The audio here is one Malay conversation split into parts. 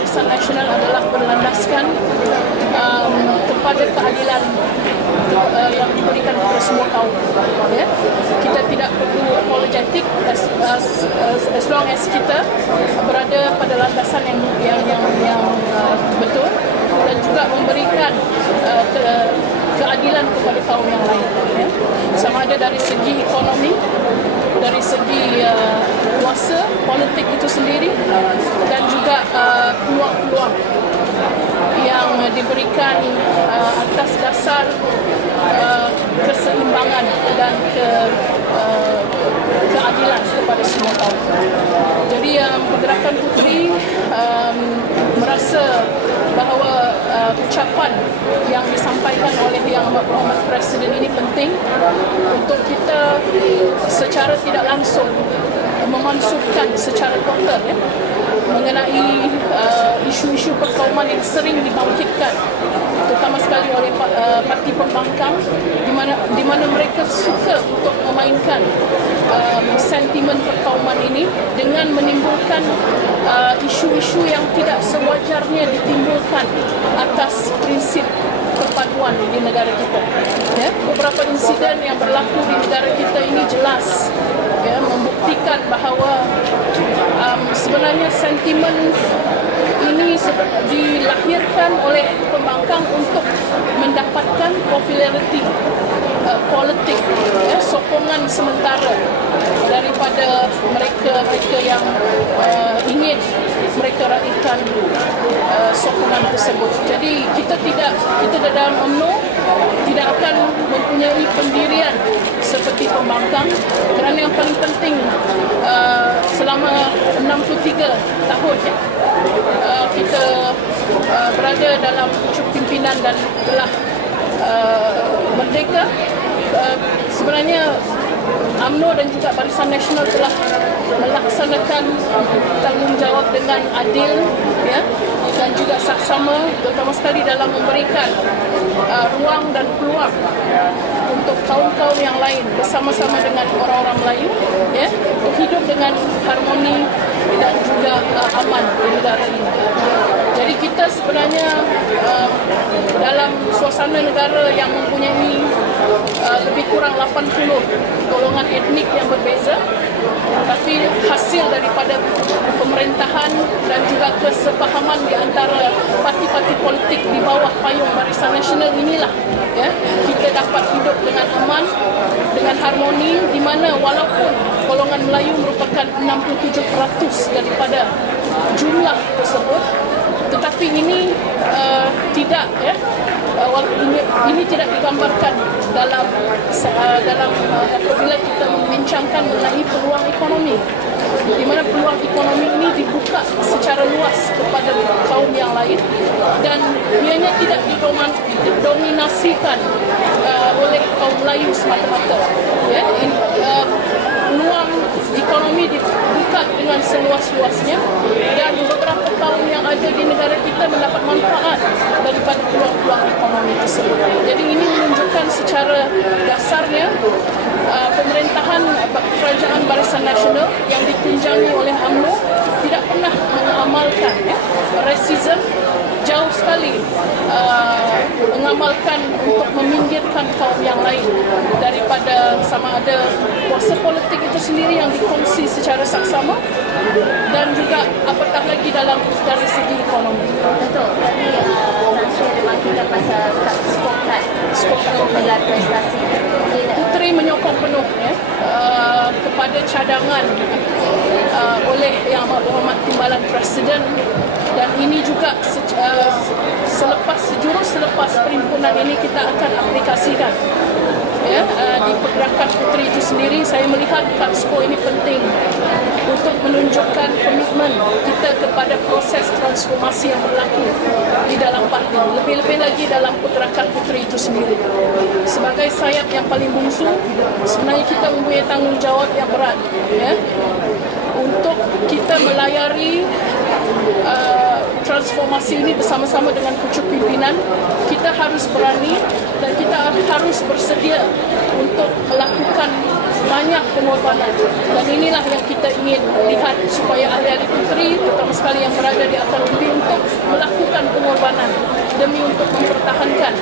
Barisan Nasional adalah berlandaskan kepada keadilan yang diberikan kepada semua kaum. Ya? Kita tidak perlu apologetik as long as kita berada pada landasan yang betul dan juga memberikan keadilan kepada kaum yang lain. Ya? Sama ada dari segi ekonomi, dari segi kuasa politik itu sendiri, dan juga peluang-peluang yang diberikan atas dasar keseimbangan dan keadilan kepada semua kaum. Jadi Pergerakan Puteri merasa bahawa ucapan yang disampaikan oleh Yang Amat Berhormat Presiden ini penting untuk kita secara tidak langsung memansuhkan secara total mengenai isu-isu perkauman yang sering dibangkitkan terutama sekali oleh parti pembangkang di mana mereka suka untuk memainkan sentimen perkauman ini dengan menimbulkan isu-isu yang tidak sewajarnya ditimbulkan atas prinsip perpaduan di negara kita. Ya, beberapa insiden yang berlaku di negara kita ini jelas membuktikan bahawa sebenarnya sentimen ini dilahirkan oleh pembangkang untuk mendapatkan populariti politik, sokongan sementara daripada mereka yang ingin mereka raihkan sokongan tersebut. Jadi kita dalam UMNO tidak akan mempunyai pendirian seperti pembangkang, kerana yang paling penting selama 63 tahun kita berada dalam pucuk pimpinan dan telah merdeka. Sebenarnya UMNO dan juga Barisan Nasional telah melaksanakan tanggungjawab dengan adil, dan juga saksama, terutama sekali dalam memberikan ruang dan peluang untuk kaum-kaum yang lain bersama-sama dengan orang-orang Melayu, untuk hidup dengan harmoni dan juga aman di negara ini. Jadi kita sebenarnya dalam suasana negara yang mempunyai lebih kurang 80 golongan etnik yang berbeza, tapi hasil daripada pemerintahan dan juga kesepahaman di antara parti-parti politik di bawah payung Barisan Nasional inilah kita dapat hidup dengan aman, dengan harmoni, di mana walaupun golongan Melayu merupakan 67% daripada jumlah tersebut, tetapi ini tidak ini tidak digambarkan dalam apabila kita membincangkan mengenai peluang ekonomi, di mana peluang ekonomi ini dibuka secara luas kepada kaum yang lain dan ianya tidak didominasikan oleh kaum Melayu semata-mata. Peluang ekonomi dibuka dengan seluas-luasnya dan beberapa kaum yang ada di negara kita mendapat manfaat daripada peluang-peluang ekonomi tersebut. Jadi ini menunjukkan secara dasarnya pemerintahan kerajaan Barisan Nasional yang ditunjangi oleh UMNO tidak pernah mengamalkan rasisme, jauh sekali mengamalkan untuk meminggirkan kaum yang lain daripada sama ada kuasa politik itu sendiri yang dikongsi secara saksama dan juga apatah lagi dari segi ekonomi. Betul. Tadi Nasir memang kita pasal skop gelar prestasi. Puteri menyokong penuh kepada cadangan oleh Yang Amat Berhormat Timbalan Presiden, dan ini juga selepas perhimpunan ini kita akan aplikasikan di Pergerakan Puteri itu sendiri. Saya melihat Kapsko ini penting untuk menunjukkan komitmen kita kepada proses transformasi yang berlaku di dalam parti, lebih-lebih lagi dalam Pergerakan Puteri itu sendiri. Sebagai sayap yang paling bungsu, sebenarnya kita mempunyai tanggungjawab yang berat untuk kita melayari transformasi ini bersama-sama dengan pucuk pimpinan. Kita harus berani dan kita harus bersedia untuk melakukan banyak pengorbanan, dan inilah yang kita ingin lihat supaya ahli-ahli puteri terutama sekali yang berada di akademi untuk melakukan pengorbanan demi untuk mempertahankan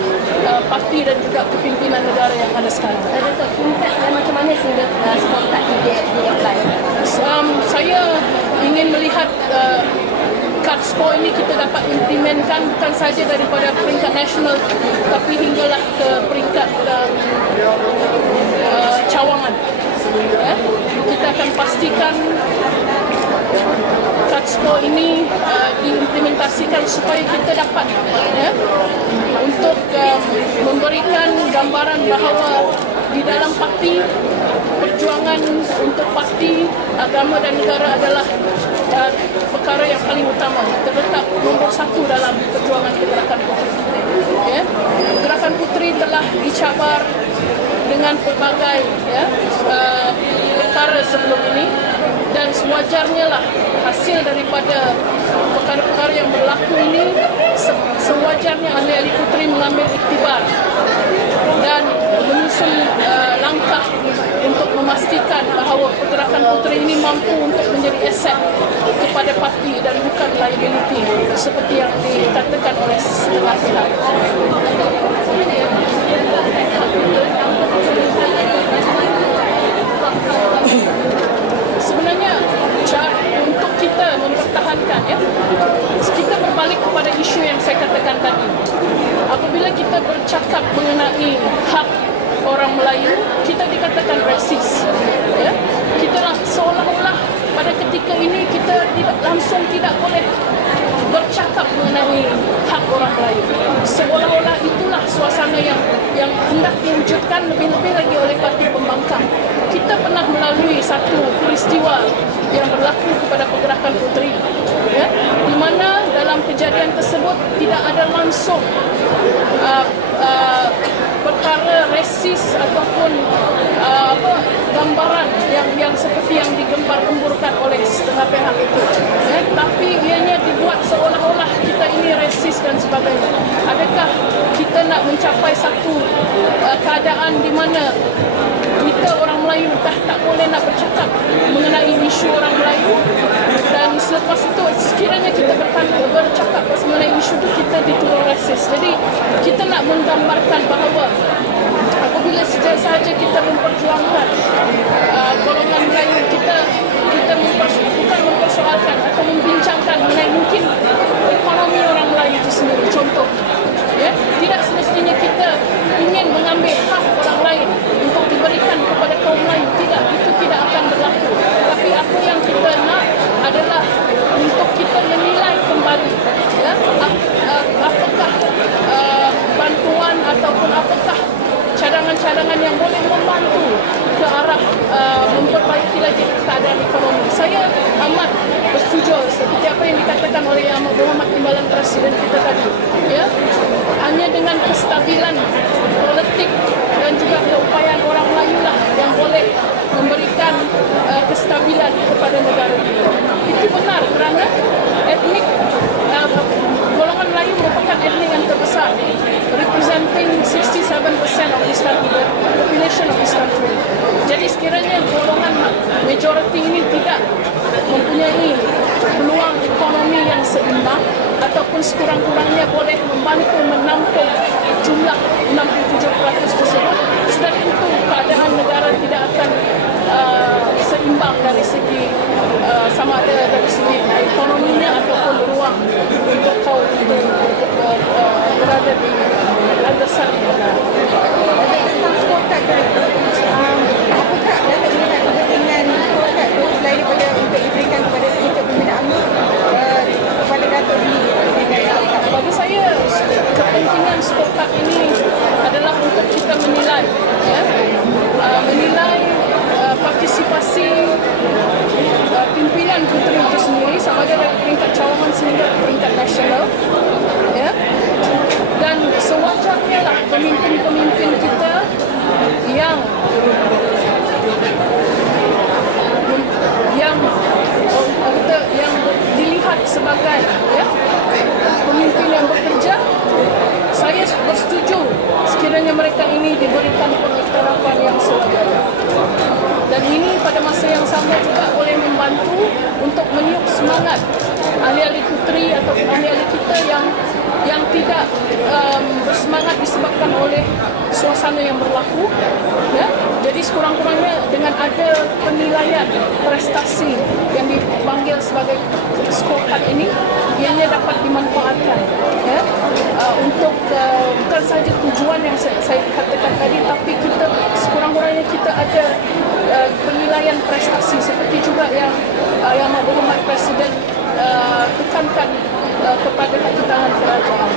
parti dan juga kepimpinan negara yang ada sekarang. Datuk, tingkat dan macam mana sehingga spontan di-apply? Saya ingin melihat kad skor ini kita dapat implementkan bukan saja daripada peringkat nasional tapi hinggalah ke peringkat cawangan. Kita akan pastikan kad skor ini diimplementasikan supaya kita dapat untuk memberikan gambaran bahawa di dalam parti perjuangan untuk parti, agama dan negara adalah perkara yang paling utama, terletak nombor satu dalam perjuangan Pergerakan Puteri. Pergerakan Puteri telah dicabar dengan pelbagai perkara sebelum ini, dan sewajarnya lah hasil daripada perkara-perkara yang berlaku ini, sewajarnya ahli-ahli puteri mengambil iktibar dan menyusun langkah untuk memastikan bahawa Pergerakan Puteri ini mampu untuk menjadi aset kepada parti dan bukan liability seperti yang dikatakan oleh setengah pihak. Sebenarnya untuk kita mempertahankan, kita berbalik kepada isu yang saya katakan tadi. Apabila kita bercakap mengenai hak orang Melayu, kita dikatakan rasis. Kita seolah-olah pada ketika ini kita tidak boleh bercakap mengenai hak orang Melayu. Seolah-olah itulah suasana yang hendak diwujudkan lebih-lebih lagi oleh parti pembangkang. Kita pernah melalui satu peristiwa yang berlaku kepada Pergerakan Puteri, di mana dalam kejadian tersebut tidak ada langsung perkara rasis ataupun gambaran yang seperti yang digembar-gemburkan oleh setengah pihak itu, tapi ianya dibuat seolah-olah kita ini rasis dan sebagainya. Adakah kita nak mencapai satu keadaan di mana kita orang Melayu tak boleh nak bercakap mengenai isu orang Melayu, dan selepas itu sekiranya kita bercakap mengenai isu itu kita dituduh rasis. Jadi kita nak menggambarkan bahawa apabila sahaja kita memperjuangkan golongan Melayu, kita bukan mempersoalkan atau membincangkan mengenai mungkin ekonomi orang Melayu itu sendiri. Contoh, tidak semestinya kita ingin mengambil hak orang lain untuk diberikan kepada kaum Melayu. Tidak, itu tidak akan berlaku. Tapi apa yang kita nak adalah untuk kita menilai kembali, apakah bantuan ataupun apakah cadangan-cadangan yang boleh membantu ke arah memperbaiki lagi keadaan ekonomi. Saya amat bersetuju seperti apa yang dikatakan oleh Muhammad Timbalan Presiden kita tadi. Hanya dengan kestabilan politik dan juga keupayaan orang Melayu lah yang boleh memberikan kestabilan kepada negara kita. Itu benar kerana etnik golongan Melayu merupakan etnik yang terbesar, representing 67% of this country, the population of this country. Jadi sekiranya golongan majority ini tidak mempunyai peluang ekonomi yang seimbang ataupun sekurang-kurangnya boleh membantu menampung jumlah 67% tersebut, sudah tentu keadaan negara tidak akan seimbang dari segi sama ada dari segi ekonominya ataupun ruang untuk kaum itu berada di landasan negara. Tentang scorecard tu, apakah Datuk melihat kepentingan scorecard tu selain daripada untuk diberikan kepada pucuk pembinaan kepada Datuk sendiri? Bagi saya, kepentingan scorecard ini adalah untuk kita menilai memberikan pengiktirafan yang sewajarnya. Dan ini pada masa yang sama juga boleh membantu untuk meniup semangat ahli-ahli puteri atau ahli-ahli kita yang tidak bersemangat disebabkan oleh suasana yang berlaku, ya. Jadi sekurang-kurangnya dengan ada penilaian prestasi yang dipanggil sebagai scorecard ini, ianya dapat dimanfaatkan, ya, untuk bukan sahaja tujuan yang saya katakan tadi, tapi kita sekurang-kurangnya kita ada penilaian prestasi seperti juga yang Yang Berhormat Presiden tekankan kepada ketutangan kerajaan.